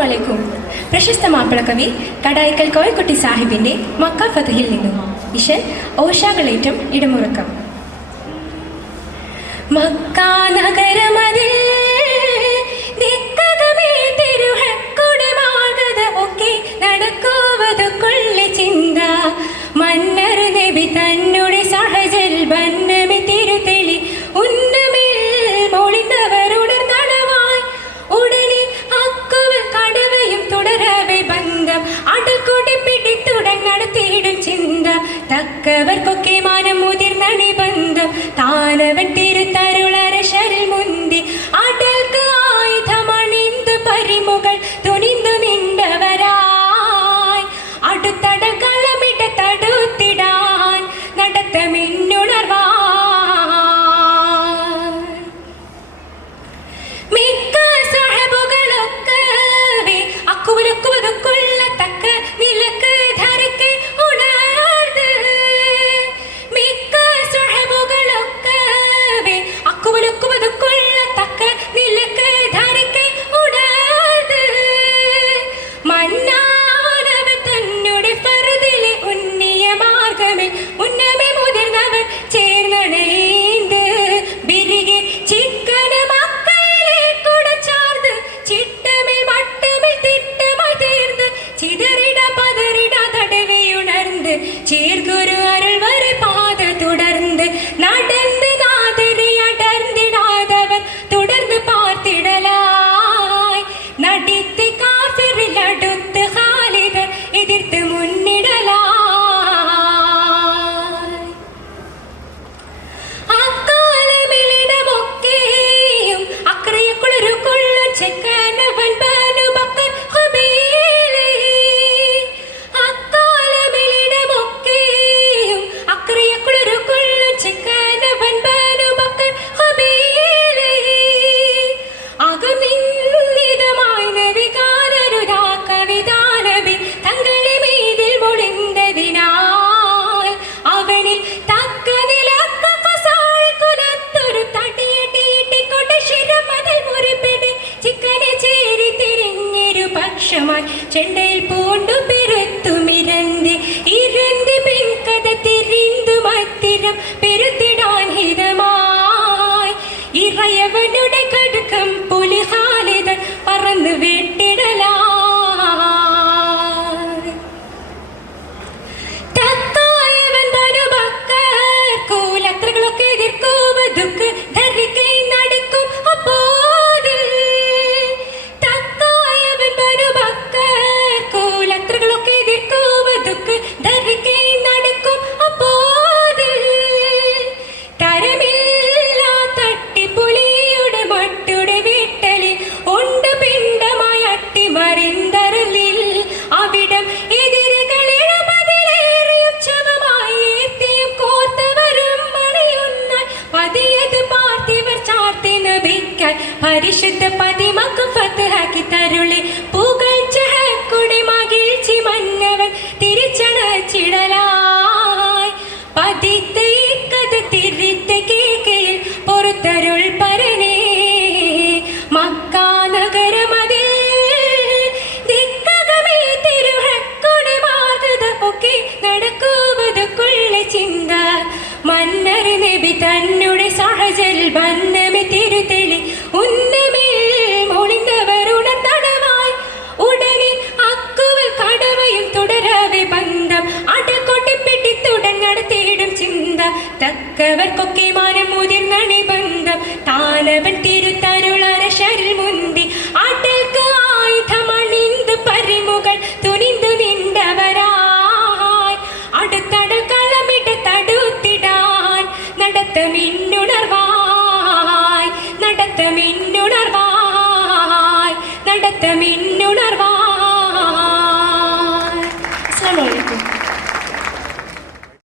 അസ്സലാമലൈക്കും. പ്രശസ്ത മാപ്പിളക്കവി കടായിക്കൽ കോയക്കുട്ടി സാഹിബിന്റെ മക്ക ഫതഹിൽ നിന്നും ഇഷൻ ഓഷാകളേറ്റം ഇടമുറക്കം. മക്കാ നഗരമതിൽ ദിക്കകമേ തിരുഹക്കുടെ മാർഗത ഒക്കെ നടക്കുവതുകൊള്ള ചിന്ത മന്നർ നബി തന്നുടെ സഹജൽ ബന്നമി തിരുതെളി ഉന്നമിൽ മൊളിന്തവരുടെ നടവായി ഉടനെ അക്കുവൽ കടവയും തുടരവെ ബന്ധം അടൽക്കൂടി പിടിത്തുടൻ നടത്തിയിടും ചിന്ത തക്കവർക്കൊക്കെ മാനം മുതിർന്നണി ബന്ധം താനവൻ തിരുത്തരുളരശരിൽ മുന്തി അടൽക്ക് ആയുധമണിന്ത് പരിമുകൾ തുണിന്തു നിன்றവരായി അടുത്തട കളമിട്ട തടുത്തിടാൻ നടത്തമിന്നുണർവാ മിക്ക സഹബുകളൊക്കവേ അക്കുവലക്കുവതുകൊള്ള തക്ക നിലക്ക് ധരക്ക് ഉണർന്ന് മിക്ക സഹബുകളൊക്കവേ അക്കുവലക്കുവതുകൊള്ള തക്ക നിലക്ക് ധരക്ക് ഉണർന്ന് മന്നാനവ തന്നുടെ ഫറുദിലെ ഉന്നിയ മാർഗമിൽ ഉന്നമി മുതിർന്നവർ ചേർന്നണേന്ത് ബിരികെ ചിക്കന മക്കയിലെ കുടച്ചാർന്ന് ചിട്ടമിൽ മട്ടമിൽ തിട്ടമായി തീർന്ന് ചിതറിട പതറിട തടവിയുണർന്ന് ചേർക്കൊരു അരുൾ വരെ പാത തുടർന്ന് നടന്ന് നാദരി അടർന്നിടാതവർ തുടർന്ന് പാർത്തിടലായി നടിത്ത് കാഫിറിലടുത്ത് ഖാലിദർ എതിർത്ത് മുന്നിടലായി അക്കാലമിലിടമൊക്കെയും അക്രയക്കുളരു കൊള്ളും ചെക്കനവൻ ബനു ബക്കർ ഖബീലേ അക്കാലമിലിടമൊക്കെയും അക്രയക്കുളരു കൊള്ളും ചെക്കനവൻ ബനു ബക്കർ ഖബീലേ അകമിന്നിതമായി നവികാരരുതാ കവിതാനബി തങ്ങളെ മീതിൽ മൊളിന്തതിനാൽ അവനിൽ തക്ക നിലക്ക കൊസാഴിക്കുലത്തൊരു തടിയടിയിട്ടിക്കൊണ്ട് ശിരമതിൽ മുറിപ്പിടി ചിക്കനെ ചേരി തിരിഞ്ഞൊരു പക്ഷമായി ചെണ്ടയിൽ പൂണ്ടു പെരുത്തുമിരന്തി ഇരന്തി പിൻകഥ തിരിന്തു മത്തിരം പെരുത്തിടാൻ ഹിതമായി ഇറയവനുടെ കടുക്കം പുലി ഖാലിദൻ പറന്ന് വെട്ടിടലായി തക്കായവൻ തനു ബക്കർ കൂലത്രകളൊക്കെ എതിർക്കുവതുക്ക് ധരിക്കൈ നടക്കും അപ്പോതിൽ തക്കായവൻ തനു ബക്കർ കൂലത്രകളൊക്കെ എതിർക്കുവതുക്ക് ധരിക്കൈ നടക്കും അപ്പോതിൽ തരമില്ലാ തട്ടിപ്പുലിയുടെ മട്ടുടെ വീട്ടലിൽ ഉണ്ട് പിണ്ടമായി അട്ടിമറിന്തരലിൽ അവിടം എതിരുകളിളമതിലേറിയും ചമമായി ഏത്തിയും കോർത്തവരും മണിയൊന്നായി പതിയത് പാർത്തിവർ ചാർത്തി നബിക്കാൻ പരിശുദ്ധ പതിമക്ക് ഫത്ഹാക്കി തരുളി പുകഴ്ച ഹക്കുടെ മകിഴ്ചി മന്നവൻ തിരിച്ചണച്ചിടലായി പതിത്ത് ഇക്കത് തിരിത്ത് കേക്കയിൽ പൊറുത്തരുൾ പരനേ മക്കാ നഗരമതിൽ ദിക്കകമേ തിരുഹക്കുടെ മാർഗത ഒക്കെ നടക്കുവതുകൊള്ള ചിന്ത മന്നർ നബി തന്നുടെ സഹജൽ ബന്നമി തിരുതെളി ഉന്നമിൽ മൊളിന്തവരുടെ തടവായി ഉടനെ അക്കുവൽ കടവയും തുടരവെ ബന്ധം അടക്കൊട്ടി പിടിത്തുടൻ നടത്തിയിടും ചിന്ത തക്കവർക്കൊക്കെ മാനം മുതിർന്നണി ബന്ധം താനവൻ